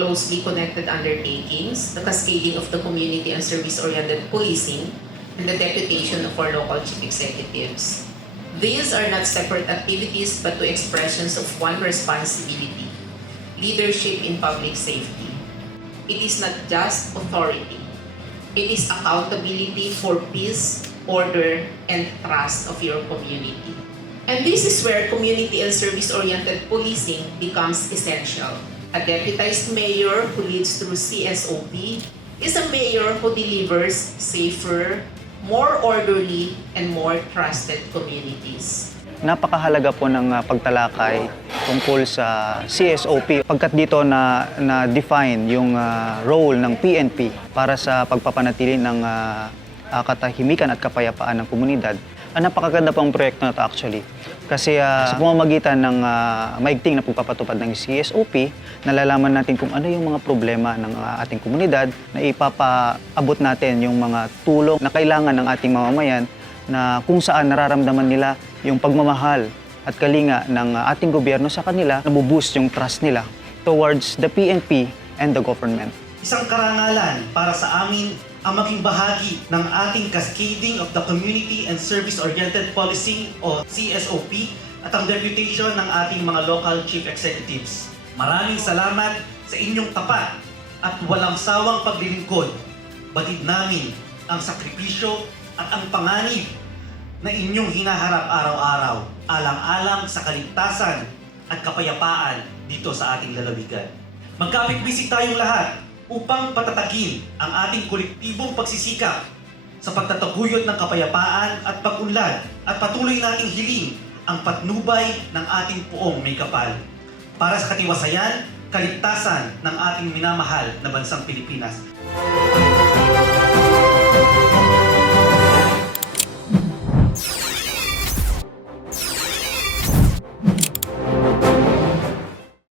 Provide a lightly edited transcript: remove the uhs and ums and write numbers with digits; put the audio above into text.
closely connected undertakings, the cascading of the community and service-oriented policing, and the deputation of our local chief executives. These are not separate activities but two expressions of one responsibility: leadership in public safety. It is not just authority. It is accountability for peace, order, and trust of your community. And this is where community and service-oriented policing becomes essential. A deputized mayor who leads through CSOP is a mayor who delivers safer, more orderly, and more trusted communities. Napakahalaga po ng pagtalakay tungkol sa CSOP pagkat dito na-define yung role ng PNP para sa pagpapanatili ng katahimikan at kapayapaan ng komunidad. Napakaganda pang proyekto na ito actually. Kasi sa pamamagitan ng maigting na pagpapatupad ng CSOP, nalalaman natin kung ano yung mga problema ng ating komunidad na ipapaabot natin yung mga tulong na kailangan ng ating mamamayan na kung saan nararamdaman nila yung pagmamahal at kalinga ng ating gobyerno sa kanila, nabuboost yung trust nila towards the PNP and the government. Isang karangalan para sa amin ang maging bahagi ng ating cascading of the Community and Service-Oriented Policing o CSOP at ang deputation ng ating mga local chief executives. Maraming salamat sa inyong tapat at walang sawang paglilingkod. Batid namin ang sakripisyo at ang panganib na inyong hinaharap araw-araw, alang-alang sa kaligtasan at kapayapaan dito sa ating lalawigan. Magkapit-bisig tayong lahat upang patatagin ang ating kolektibong pagsisikap sa pagtataguyod ng kapayapaan at pag-unlad at patuloy nating hiling ang patnubay ng ating puong may kapal para sa katiwasayan, kaligtasan ng ating minamahal na bansang Pilipinas.